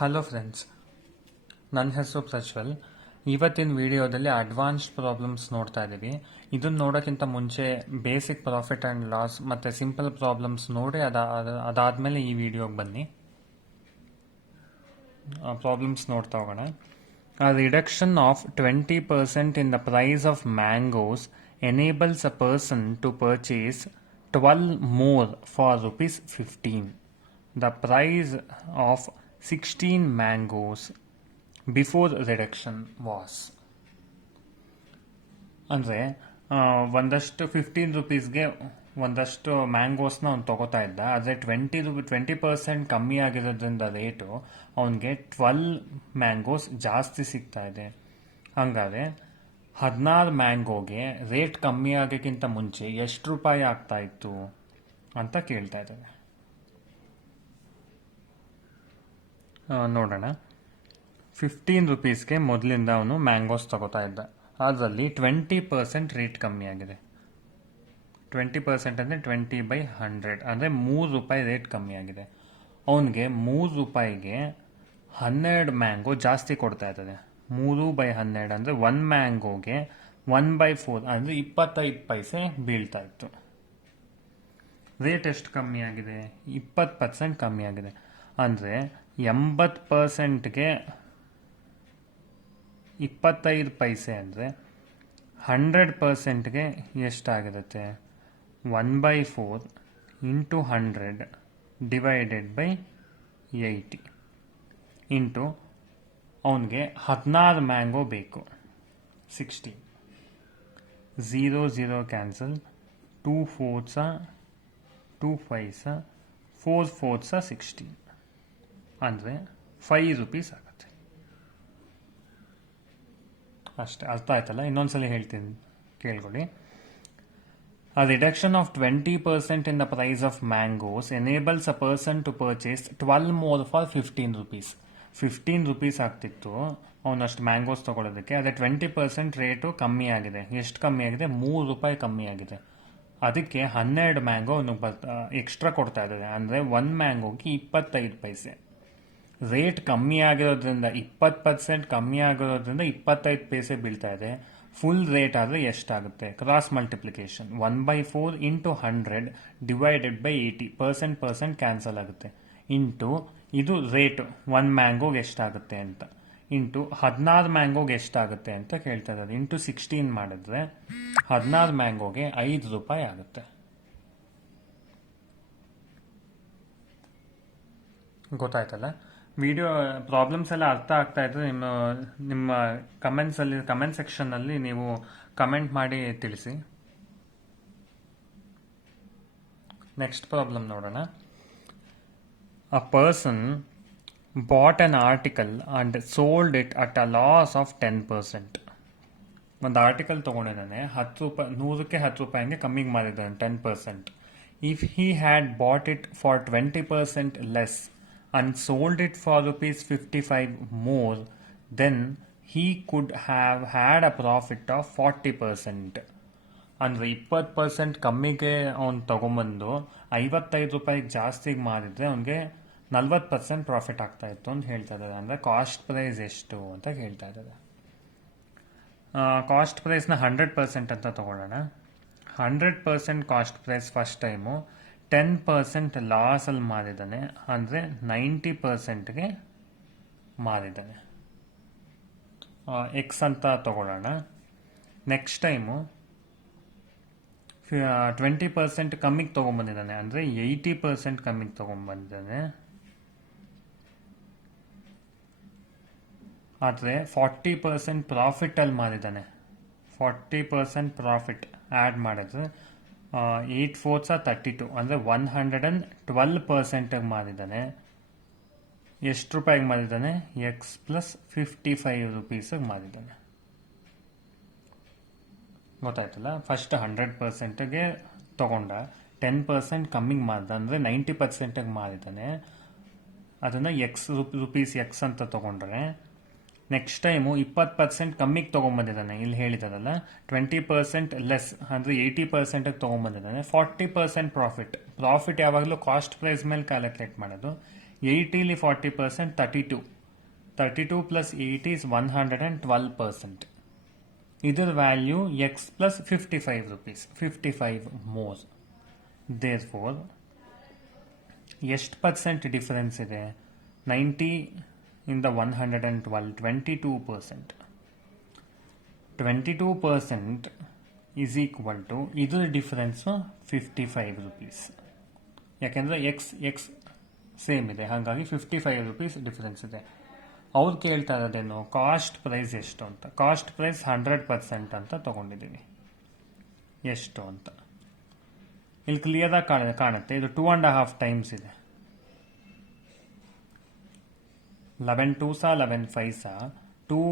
Hello friends, ನನ್ನ ಹೆಸರು ಪ್ರಜ್ವಲ್. ಇವತ್ತಿನ ವಿಡಿಯೋದಲ್ಲಿ ಅಡ್ವಾನ್ಸ್ಡ್ ಪ್ರಾಬ್ಲಮ್ಸ್ ನೋಡ್ತಾ ಇದ್ದೀವಿ. ಇದನ್ನು ನೋಡೋಕ್ಕಿಂತ ಮುಂಚೆ ಬೇಸಿಕ್ ಪ್ರಾಫಿಟ್ ಆ್ಯಂಡ್ ಲಾಸ್ ಮತ್ತು ಸಿಂಪಲ್ ಪ್ರಾಬ್ಲಮ್ಸ್ ನೋಡಿ ಅದಾದಮೇಲೆ ಈ ವಿಡಿಯೋಗೆ ಬನ್ನಿ. ಪ್ರಾಬ್ಲಮ್ಸ್ ನೋಡ್ತಾ ಹೋಗೋಣ. A reduction of 20% in the price of mangoes enables a person to purchase 12 more for rupees 15. The price of 16 mangoes before reduction was. ಅಂದರೆ ಒಂದಷ್ಟು 15 ರುಪೀಸ್ಗೆ ಒಂದಷ್ಟು ಮ್ಯಾಂಗೋಸ್ನ ಅವ್ನು ತೊಗೋತಾ ಇದ್ದ. ಆದರೆ 20% ಕಮ್ಮಿ ಆಗಿರೋದ್ರಿಂದ ರೇಟು ಅವನಿಗೆ 12 ಮ್ಯಾಂಗೋಸ್ ಜಾಸ್ತಿ ಸಿಗ್ತಾ ಇದೆ. ಹಂಗಾದ್ರೆ 16 ಮ್ಯಾಂಗೋಗೆ ರೇಟ್ ಕಮ್ಮಿ ಆಗೋಕ್ಕಿಂತ ಮುಂಚೆ ಎಷ್ಟು ರೂಪಾಯಿ ಆಗ್ತಾ ಇತ್ತು ಅಂತ ಕೇಳ್ತಾ ಇದ್ದಾರೆ. ನೋಡೋಣ. 15 ರುಪೀಸ್ಗೆ ಮೊದಲಿಂದ ಅವನು ಮ್ಯಾಂಗೋಸ್ ತಗೋತಾ ಇದ್ದ. ಅದರಲ್ಲಿ 20% ರೇಟ್ ಕಮ್ಮಿ ಆಗಿದೆ. 20% ಅಂದರೆ 20/100 ಅಂದರೆ 3 ರೂಪಾಯಿ ರೇಟ್ ಕಮ್ಮಿ ಆಗಿದೆ. ಅವನಿಗೆ 3 ರೂಪಾಯಿಗೆ 12 ಮ್ಯಾಂಗೋ ಜಾಸ್ತಿ ಕೊಡ್ತಾ ಇರ್ತದೆ. 3/12 ಅಂದರೆ 1 ಮ್ಯಾಂಗೋಗೆ 1/4 ಅಂದರೆ 25 ಪೈಸೆ ಬೀಳ್ತಾ ಇತ್ತು. ರೇಟ್ ಎಷ್ಟು ಕಮ್ಮಿ ಆಗಿದೆ? 20% ಕಮ್ಮಿ ಆಗಿದೆ. ಅಂದರೆ 80%ಗೆ 25 ಪೈಸೆ ಅಂದರೆ 100%ಗೆ ಎಷ್ಟಾಗಿರುತ್ತೆ? 1/4 ಇಂಟು 100 ಡಿವೈಡೆಡ್ ಬೈ 80 ಇಂಟು ಅವನಿಗೆ 16 ಮ್ಯಾಂಗೋ ಬೇಕು. 16 0 ಕ್ಯಾನ್ಸಲ್, 2 4s 2 5s 4 4s 16 ಅಂದರೆ 5 ರುಪೀಸ್ ಆಗುತ್ತೆ. ಅಷ್ಟೇ, ಅರ್ಥ ಆಯ್ತಲ್ಲ? ಇನ್ನೊಂದ್ಸಲಿ ಹೇಳ್ತೀನಿ, ಕೇಳ್ಕೊಳ್ಳಿ. A reduction of 20% in the price of mangoes enables a person to purchase 12 more for 15 rupees. 15 rupees ಆಗ್ತಿತ್ತು ಅವನಷ್ಟು ಮ್ಯಾಂಗೋಸ್ ತೊಗೊಳೋದಕ್ಕೆ. ಅದೇ 20% ರೇಟು ಕಮ್ಮಿ ಆಗಿದೆ. ಎಷ್ಟು ಕಮ್ಮಿ ಆಗಿದೆ? 3 ರೂಪಾಯಿ ಕಮ್ಮಿ ಆಗಿದೆ. ಅದಕ್ಕೆ 12 ಮ್ಯಾಂಗೋ ಎಕ್ಸ್ಟ್ರಾ ಕೊಡ್ತಾ ಇದ್ದಾರೆ. ಅಂದರೆ 1 ಮ್ಯಾಂಗೋಗೆ 25 ಪೈಸೆ. ರೇಟ್ ಕಮ್ಮಿ ಆಗಿರೋದ್ರಿಂದ 20% ಕಮ್ಮಿ ಆಗಿರೋದ್ರಿಂದ 25 ಪೈಸೆ ಬೀಳ್ತಾ ಇದೆ. ಫುಲ್ ರೇಟ್ ಆದರೆ ಎಷ್ಟಾಗುತ್ತೆ? Cross multiplication 1/4 into 100 divided by 80 percent cancel ಆಗುತ್ತೆ. ಇಂಟು ಇದು ರೇಟು 1 ಮ್ಯಾಂಗೋಗೆ ಎಷ್ಟಾಗುತ್ತೆ ಅಂತ, ಇಂಟು 16 ಮ್ಯಾಂಗೋಗೆ ಎಷ್ಟಾಗುತ್ತೆ ಅಂತ ಕೇಳ್ತಾ ಇದ್ದಾರೆ. ಇಂಟು 16 ಮಾಡಿದ್ರೆ 16 ಮ್ಯಾಂಗೋಗೆ 5 ರೂಪಾಯಿ ಆಗುತ್ತೆ. ಗೊತ್ತಾಯ್ತಲ್ಲ? ವಿಡಿಯೋ ಪ್ರಾಬ್ಲಮ್ಸ್ ಎಲ್ಲ ಅರ್ಥ ಆಗ್ತಾ ಇದ್ರೆ ನಿಮ್ಮ ಕಮೆಂಟ್ ಸೆಕ್ಷನ್ನಲ್ಲಿ ನೀವು ಕಮೆಂಟ್ ಮಾಡಿ ತಿಳಿಸಿ. ನೆಕ್ಸ್ಟ್ ಪ್ರಾಬ್ಲಮ್ ನೋಡೋಣ. A person bought an article and sold it at a loss of 10%. ಒಂದು ಆರ್ಟಿಕಲ್ ತೊಗೊಂಡಿದ್ದಾನೆ, 10 ರೂಪಾಯಿ, 100ಕ್ಕೆ 10 ರೂಪಾಯಿ ಹಂಗೆ ಕಮ್ಮಿಗೆ ಮಾರಿದ್ದಾನೆ, 10%. If he had bought it for 20% less and sold it for rupees 55 more, then he could have had a profit of 40%. ಅಂದರೆ 20% ಕಮ್ಮಿಗೆ ಅವ್ನು ತಗೊಂಬಂದು 55 ರೂಪಾಯಿಗೆ ಜಾಸ್ತಿಗೆ ಮಾರಿದ್ರೆ ಅವನಿಗೆ 40% ಪ್ರಾಫಿಟ್ ಆಗ್ತಾ ಇತ್ತು ಅಂತ ಹೇಳ್ತಾ ಇದ್ದಾರೆ. ಅಂದರೆ ಕಾಸ್ಟ್ ಪ್ರೈಸ್ ಎಷ್ಟು ಅಂತ ಕೇಳ್ತಾ ಇದ್ದಾರೆ. ಕಾಸ್ಟ್ ಪ್ರೈಸ್ನ 100% ಅಂತ ತಗೊಳ್ಳೋಣ. 100% ಕಾಸ್ಟ್ ಪ್ರೈಸ್ ಫಸ್ಟ್ ಟೈಮು 10% ಲಾಸಲ್ಲಿ ಮಾರಿದ್ದಾನೆ. ಅಂದರೆ 90%ಗೆ ಮಾರಿದ್ದಾನೆ. ಎಕ್ಸ್ ಅಂತ ತಗೊಳ್ಳೋಣ. ನೆಕ್ಸ್ಟ್ ಟೈಮು 20% ಕಮ್ಮಿಗೆ ತೊಗೊಂಬಂದಿದ್ದಾನೆ. ಅಂದರೆ 80% ಕಮ್ಮಿಗೆ ತೊಗೊಂಬಂದಿದ್ದಾನೆ. ಆದರೆ 40% ಪ್ರಾಫಿಟಲ್ಲಿ ಮಾರಿದ್ದಾನೆ. 40% ಪ್ರಾಫಿಟ್ ಆ್ಯಡ್ ಮಾಡಿದ್ರೆ 8 4s 32 ಅಂದರೆ 112% ಮಾರಿದ್ದಾನೆ. ಎಷ್ಟು ರೂಪಾಯಿಗೆ ಮಾರಿದ್ದಾನೆ? X plus 55 ರುಪೀಸಿಗೆ ಮಾರಿದ್ದಾನೆ. ಗೊತ್ತಾಯ್ತಲ್ಲ? ಫಸ್ಟ್ 100%ಗೆ ತಗೊಂಡ, 10% ಕಮ್ಮಿಗೆ ಮಾರಿದ ಅಂದರೆ 90%ಗೆ ಮಾರಿದ್ದಾನೆ. ಅದನ್ನು ರೂಪೀಸ್ ಎಕ್ಸ್ ಅಂತ ತಗೊಂಡ್ರೆ, ನೆಕ್ಸ್ಟ್ ಟೈಮು 20% ಕಮ್ಮಿಗೆ ತೊಗೊಂಬಂದಿದ್ದಾನೆ. ಇಲ್ಲಿ ಹೇಳಿದಾರಲ್ಲ 20% ಲೆಸ್ ಅಂದರೆ 80%ಗೆ ತೊಗೊಂಬಂದಿದ್ದಾನೆ. 40% ಪ್ರಾಫಿಟ್ ಯಾವಾಗಲೂ ಕಾಸ್ಟ್ ಪ್ರೈಸ್ ಮೇಲೆ ಕ್ಯಾಲ್ಕುಲೇಟ್ ಮಾಡೋದು. 80 40%, 32. 32 plus 80 is 112%. Idar value x plus 55 rupees, 55 more. Therefore, ಎಷ್ಟು ಪರ್ಸೆಂಟ್ ಡಿಫರೆನ್ಸ್ ಇದೆ? 90 ಇಂದ 112, 22%. 22% ಈಸ್ ಈಕ್ವಲ್ ಟು ಇದ್ರ ಡಿಫರೆನ್ಸು 55 ರುಪೀಸ್. ಯಾಕೆಂದರೆ ಎಕ್ಸ್ ಸೇಮ್ ಇದೆ, ಹಾಗಾಗಿ 55 ರುಪೀಸ್ ಡಿಫರೆನ್ಸ್ ಇದೆ. ಅವ್ರು ಕೇಳ್ತಾ ಇರೋದೇನು, ಕಾಸ್ಟ್ ಪ್ರೈಸ್ ಎಷ್ಟು ಅಂತ. ಕಾಸ್ಟ್ ಪ್ರೈಸ್ 100% ಅಂತ ತಗೊಂಡಿದ್ದೀವಿ. ಎಷ್ಟು ಅಂತ ಇಲ್ಲಿ ಕ್ಲಿಯರಾಗಿ ಕಾಣುತ್ತೆ. ಇದು 2.5 ಟೈಮ್ಸ್ ಇದೆ. 11 2 11 5 2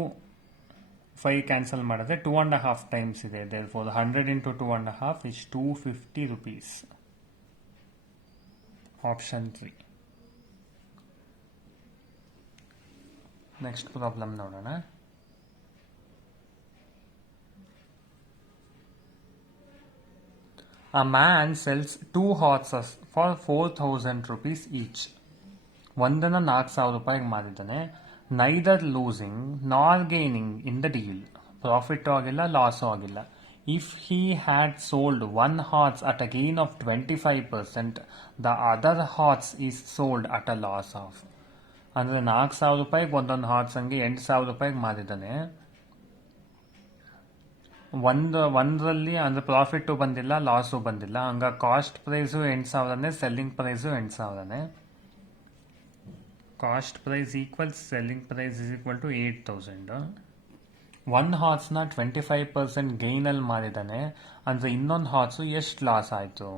5 ಕ್ಯಾನ್ಸಲ್ ಮಾಡಿದ್ರೆ 2.5 ಟೈಮ್ಸ್ ಇದೆ. therefore 100 into 2.5 is 250 rupees. Option 3. Next problem ನೋಡೋಣ. A man sells 2 horses for 4,000 rupees each. ಒಂದನ್ನು 4,000 ರೂಪಾಯಿಗೆ ಮಾರಿದ್ದಾನೆ. ನೈದರ್ ಲೂಸಿಂಗ್ ನಾರ್ gaining in the deal. Profit ಆಗಿಲ್ಲ, ಲಾಸ್ ಆಗಿಲ್ಲ. If he had sold 1 horse at a gain of 25%, the other horse is sold at a loss of. ಅಂದರೆ 4,000 ರೂಪಾಯಿಗೆ ಒಂದೊಂದು horse ಹಂಗೆ 8,000 ರೂಪಾಯಿಗೆ ಮಾರಿದ್ದಾನೆ. ಒಂದರಲ್ಲಿ ಅಂದರೆ ಪ್ರಾಫಿಟ್ಟು ಬಂದಿಲ್ಲ, ಲಾಸು ಬಂದಿಲ್ಲ. ಹಂಗ cost price 8,000, selling price 8,000. Cost price equals selling price is equal to 8,000. 1 ಹಾರ್ಸ್ನ 25% ಗೈನಲ್ಲಿ ಮಾರಿದ್ದಾನೆ. ಅಂದರೆ ಇನ್ನೊಂದು ಹಾರ್ಸು ಎಷ್ಟು ಲಾಸ್ ಆಯಿತು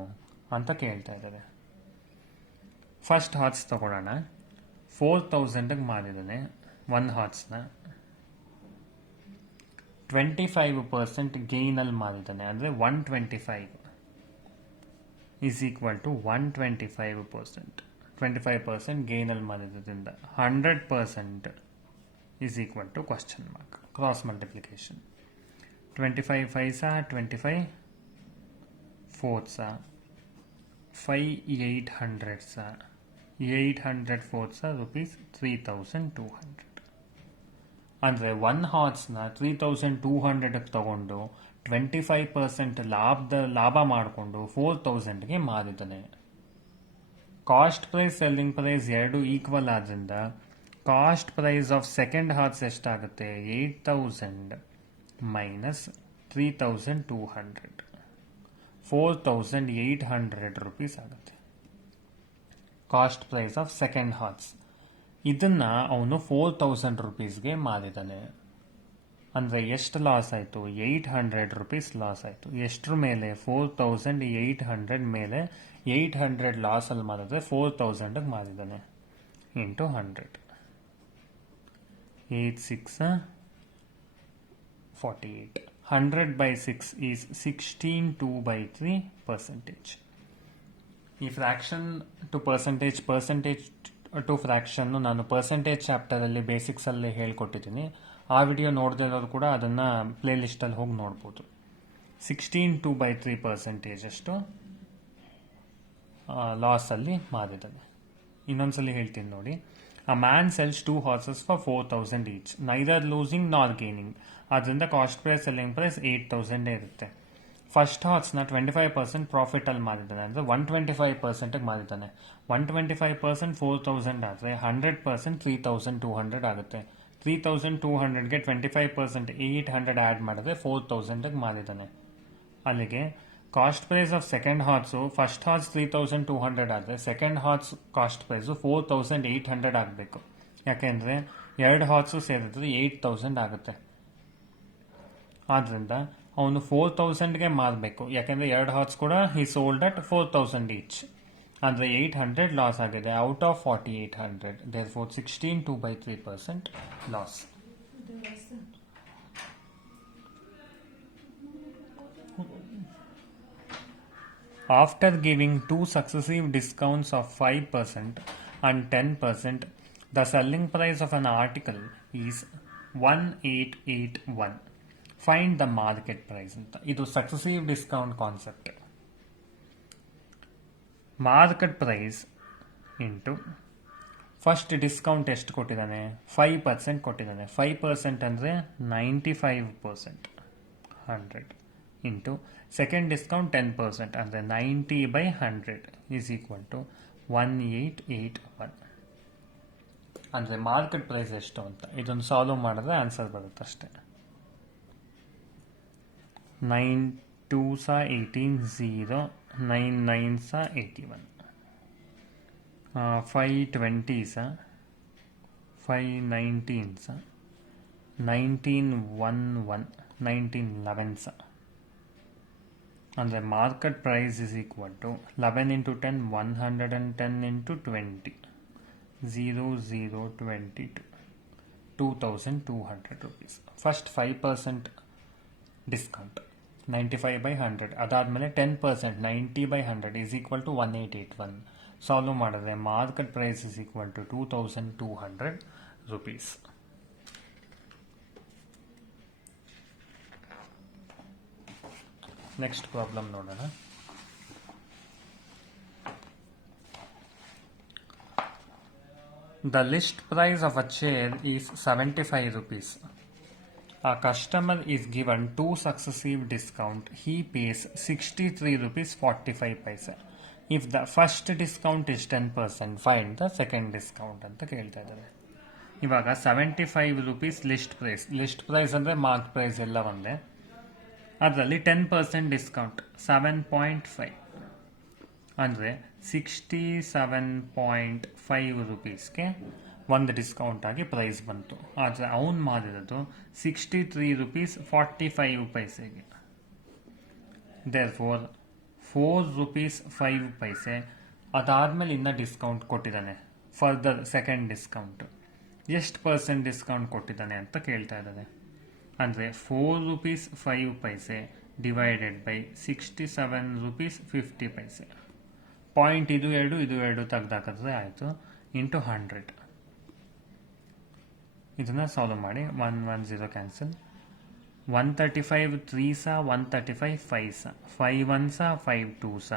ಅಂತ ಕೇಳ್ತಾ ಇದ್ದಾರೆ. ಫಸ್ಟ್ ಹಾರ್ಸ್ ತಗೊಳ್ಳೋಣ. 4,000ಗೆ ಮಾರಿದ್ದಾನೆ 1 ಹಾರ್ಸ್ನ. 25% ಗೈನಲ್ಲಿ ಮಾರಿದ್ದಾನೆ, ಅಂದರೆ 125 ಈಸ್ ಈಕ್ವಲ್ ಟು 125%. 25% ಗೈನಲ್ಲಿ ಮಾರಿದ್ರಿಂದ 100% is equal to question mark. Cross multiplication. 25 5 25 4 5 800 800 4 rupees 3,200. ಅಂದರೆ 1 ಹಾರ್ಸ್ನ 3,200ಗೆ ತಗೊಂಡು 25% ಲಾಭ ಮಾಡಿಕೊಂಡು 4,000ಗೆ ಮಾರಿದ್ದಾನೆ. ಕಾಸ್ಟ್ ಪ್ರೈಸ್ ಸೆಲ್ಲಿಂಗ್ ಪ್ರೈಸ್ ಎರಡು ಈಕ್ವಲ್ ಆದ್ರಿಂದ cost price of second horse ಎಷ್ಟಾಗುತ್ತೆ? 8,000 ಮೈನಸ್ 3,200, 4,800 rupees ಆಗುತ್ತೆ cost price of second horse. ಇದನ್ನು ಅವನು 4,000 rupeesಗೆ ಮಾರಿದ್ದಾನೆ. ಅಂದರೆ ಎಷ್ಟು ಲಾಸ್ ಆಯಿತು? 800 rupees ಲಾಸ್ ಆಯಿತು. ಎಷ್ಟರ ಮೇಲೆ? 4,800 ಮೇಲೆ 800 ಲಾಸಲ್ಲಿ ಮಾರಿದ್ರೆ 4,000ಗೆ ಮಾರಿದ್ದಾನೆ. ಇಂಟು 100. 8 6 48. 100/6 is 16 2/3%. ಈ ಫ್ರ್ಯಾಕ್ಷನ್ ಟು ಪರ್ಸೆಂಟೇಜ್ ಟು ಫ್ರ್ಯಾಕ್ಷನ್ನು ನಾನು ಪರ್ಸೆಂಟೇಜ್ ಚಾಪ್ಟರಲ್ಲಿ ಬೇಸಿಕ್ಸಲ್ಲಿ ಹೇಳ್ಕೊಟ್ಟಿದ್ದೀನಿ. ಆ ವಿಡಿಯೋ ನೋಡದೇ ಇರೋರು ಕೂಡ ಅದನ್ನು ಪ್ಲೇಲಿಸ್ಟಲ್ಲಿ ಹೋಗಿ ನೋಡ್ಬೋದು. 16 2/3% ಅಷ್ಟು ಲಾಸಲ್ಲಿ ಮಾರಿದ್ದಾನೆ. ಇನ್ನೊಂದ್ಸಲಿ ಹೇಳ್ತೀನಿ ನೋಡಿ. A man sells 2 horses for 4,000 each, neither losing nor gaining. ಅದರಿಂದ ಕಾಸ್ಟ್ ಪ್ರೈಸ್ ಸೆಲ್ಲಿಂಗ್ ಪ್ರೈಸ್ 8,000 ಇರುತ್ತೆ. ಫಸ್ಟ್ ಹಾರ್ಸ್ನ 25% ಪ್ರಾಫಿಟಲ್ಲಿ ಮಾರಿದ್ದಾನೆ, ಅಂದರೆ 125%ಗೆ ಮಾರಿದ್ದಾನೆ. 125% 4,000 ಆದರೆ 100% 3,200 ಆಗುತ್ತೆ. 3,200ಗೆ 25% 800 ಆ್ಯಡ್ ಮಾಡಿದ್ರೆ 4,000ಗೆ ಮಾರಿದ್ದಾನೆ. ಅಲ್ಲಿಗೆ cost price of second horse first horse 3,200 ಆದರೆ ಸೆಕೆಂಡ್ ಹಾರ್ಸ್ ಕಾಸ್ಟ್ ಪ್ರೈಸು 4,800 ಆಗಬೇಕು. ಯಾಕೆಂದರೆ 2 ಹಾರ್ಸು ಸೇರಿದ್ರೆ 8,000 ಆಗುತ್ತೆ. ಆದ್ದರಿಂದ ಅವನು 4,000ಗೆ ಮಾರಬೇಕು. ಯಾಕೆಂದರೆ 2 ಹಾರ್ಸ್ ಕೂಡ ಹಿ ಸೋಲ್ಡ್ ಅಟ್ 4,000 ಈಚ್. ಅಂದರೆ 800 ಲಾಸ್ ಆಗಿದೆ out of 4,800. therefore 16 2/3% loss. After giving 2 successive discounts of 5% and 10%, the selling price of an article is 1,881. Find the market price ಅಂತ. ಇದು successive discount concept. Market price into first discount ಎಷ್ಟು ಕೊಟ್ಟಿದ್ದಾನೆ? 5% ಕೊಟ್ಟಿದ್ದಾನೆ. 5% ಅಂದರೆ 95%, 100 into second discount 10% ಅಂದರೆ 90/100 is equal to 1881. ಅಂದರೆ market price ಎಷ್ಟು ಅಂತ ಇದನ್ನು ಸಾಲ್ವ್ ಮಾಡಿದ್ರೆ ಆನ್ಸರ್ ಬರುತ್ತೆ ಅಷ್ಟೇ. 9 2s 18, 0, 9 9s 81, 5 20s, 5 19s, 19 11, 19 11s. ಅಂದರೆ market price is equal to 11 into 10 110 into 20 0 0 22 2200 rupees. First 5% discount 95/100, ಅದಾದಮೇಲೆ 10% 90/100 ಈಸ್ ಈಕ್ವಲ್ ಟು 1881. ಸಾಲ್ವ್ ಮಾಡಿದ್ರೆ market price is equal to 2200 rupees. Next problem ನೋಡೋಣ. The list price of a chair is 75 rupees. A customer is given 2 successive discount. He pays 63 rupees 45 paise. If the first discount is 10%, find the second discount ಅಂತ ಕೇಳ್ತಾ ಇದ್ದಾರೆ. ಇವಾಗ 75 rupees list price ಅಂದರೆ mark price ಎಲ್ಲ ಒಂದೇ. ಅದರಲ್ಲಿ 10% discount 7.5 ಅಂದರೆ 67.5 rupeesಗೆ ಒಂದು ಡಿಸ್ಕೌಂಟ್ ಆಗಿ ಪ್ರೈಸ್ ಬಂತು. ಆದರೆ ಅವನು ಮಾಡಿರೋದು 63 rupees 45 ಪೈಸೆಗೆ. ದೇರ್ಫೋರ್ 4 rupees 5 ಪೈಸೆ ಅದಾದಮೇಲೆ ಇನ್ನೂ ಡಿಸ್ಕೌಂಟ್ ಕೊಟ್ಟಿದ್ದಾನೆ. ಫರ್ದರ್ ಸೆಕೆಂಡ್ ಡಿಸ್ಕೌಂಟ್ ಎಷ್ಟು % ಡಿಸ್ಕೌಂಟ್ ಕೊಟ್ಟಿದ್ದಾನೆ ಅಂತ ಕೇಳ್ತಾ ಇದ್ದಾನೆ. ಅಂದರೆ 4 rupees 5 paise divided by 67 rupees 50 paise. Point ಇದು ಎರಡು ತೆಗ್ದಾಕಿದ್ರೆ ಆಯಿತು, ಇಂಟು 100. ಇದನ್ನು ಸಾಲ್ವ್ ಮಾಡಿ 1 1 0 cancel. 135 3s 135 5s 5 1s 5 2s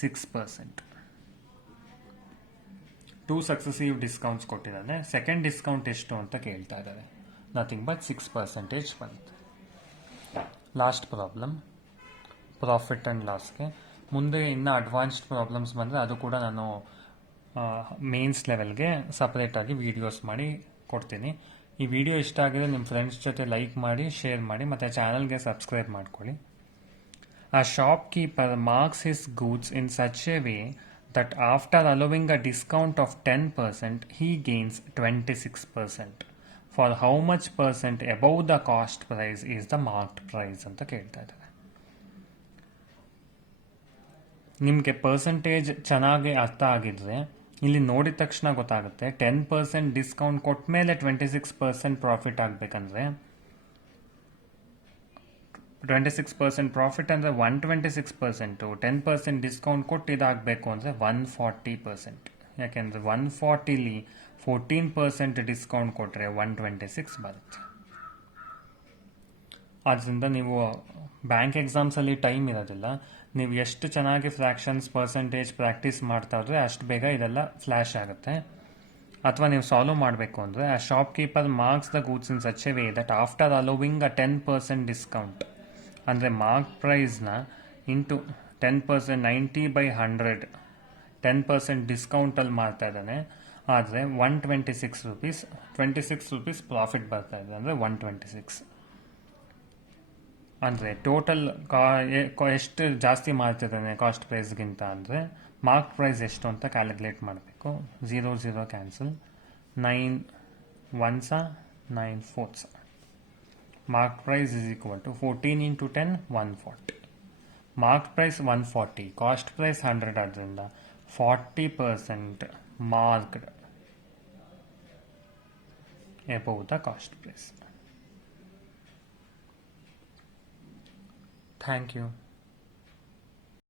6%. 2 successive discounts ಕೊಟ್ಟಿದ್ದಾನೆ. ಸೆಕೆಂಡ್ ಡಿಸ್ಕೌಂಟ್ ಎಷ್ಟು ಅಂತ ಕೇಳ್ತಾ ಇದ್ದಾರೆ. ನಥಿಂಗ್ ಬಟ್ 6% ಬಂತು. ಲಾಸ್ಟ್ ಪ್ರಾಬ್ಲಮ್ ಪ್ರಾಫಿಟ್ ಆ್ಯಂಡ್ ಲಾಸ್ಗೆ. ಮುಂದೆ ಇನ್ನು ಅಡ್ವಾನ್ಸ್ಡ್ ಪ್ರಾಬ್ಲಮ್ಸ್ ಬಂದರೆ ಅದು ಕೂಡ ನಾನು ಮೇನ್ಸ್ ಲೆವೆಲ್ಗೆ ಸಪ್ರೇಟಾಗಿ ವೀಡಿಯೋಸ್ ಮಾಡಿ ಕೊಡ್ತೀನಿ. ಈ ವಿಡಿಯೋ ಇಷ್ಟ ಆಗಿದ್ರೆ ನಿಮ್ಮ ಫ್ರೆಂಡ್ಸ್ ಜೊತೆ ಲೈಕ್ ಮಾಡಿ, ಶೇರ್ ಮಾಡಿ, ಮತ್ತು ಚಾನಲ್ಗೆ ಸಬ್ಸ್ಕ್ರೈಬ್ ಮಾಡ್ಕೊಳ್ಳಿ. ಆ shopkeeper marks his goods in such A way that after allowing a discount of 10%, he gains 26%. For how much percent above the cost price is the marked price ಅಂತ ಕೇಳ್ತಾ ಇದ್ದಾರೆ. ನಿಮಗೆ ಪರ್ಸೆಂಟೇಜ್ ಚೆನ್ನಾಗಿ ಅರ್ಥ ಆಗಿದ್ರೆ ಇಲ್ಲಿ ನೋಡಿದ ತಕ್ಷಣ ಗೊತ್ತಾಗುತ್ತೆ. 10% ಡಿಸ್ಕೌಂಟ್ ಕೊಟ್ಟ ಮೇಲೆ 26% ಪ್ರಾಫಿಟ್ ಆಗಬೇಕಂದ್ರೆ 26% ಪ್ರಾಫಿಟ್ ಅಂದರೆ 126%. 10% ಡಿಸ್ಕೌಂಟ್ ಕೊಟ್ಟು ಇದಾಗಬೇಕು ಅಂದರೆ 140%. ಯಾಕೆಂದರೆ 140ಲಿ 14% ಡಿಸ್ಕೌಂಟ್ ಕೊಟ್ಟರೆ 126 ಬರುತ್ತೆ. ಆದ್ದರಿಂದ ನೀವು ಬ್ಯಾಂಕ್ ಎಕ್ಸಾಮ್ಸಲ್ಲಿ ಟೈಮ್ ಇರೋದಿಲ್ಲ. ನೀವು ಎಷ್ಟು ಚೆನ್ನಾಗಿ ಫ್ರ್ಯಾಕ್ಷನ್ಸ್ ಪರ್ಸೆಂಟೇಜ್ ಪ್ರಾಕ್ಟೀಸ್ ಮಾಡ್ತಾ ಇದ್ರೆ ಅಷ್ಟು ಬೇಗ ಇದೆಲ್ಲ ಫ್ಲ್ಯಾಶ್ ಆಗುತ್ತೆ. ಅಥವಾ ನೀವು ಸಾಲ್ವ್ ಮಾಡಬೇಕು ಅಂದರೆ ಆ shopkeeper marks the goods in such A way that after allowing a 10% discount ಅಂದರೆ ಮಾರ್ಕ್ ಪ್ರೈಸ್ನ ಇಂಟು 10% 90/100 10% ಡಿಸ್ಕೌಂಟಲ್ಲಿ ಮಾಡ್ತಾ ಇದ್ದಾನೆ. ಆದರೆ 26 rupees ಪ್ರಾಫಿಟ್ ಬರ್ತಾ ಇದೆ ಅಂದರೆ 126. ಅಂದರೆ ಟೋಟಲ್ ಎಷ್ಟು ಜಾಸ್ತಿ ಮಾಡ್ತಿದ್ದಾನೆ ಕಾಸ್ಟ್ ಪ್ರೈಸ್ಗಿಂತ ಅಂದರೆ ಮಾರ್ಕ್ ಪ್ರೈಸ್ ಎಷ್ಟು ಅಂತ ಕ್ಯಾಲ್ಕುಲೇಟ್ ಮಾಡಬೇಕು. 0 0 cancel. 9 1s 9 4s. Mark price is equal to 14 into 10 140. Mark price 140, cost price 100 ಆದ್ದರಿಂದ 40% marked above the cost price. Thank you.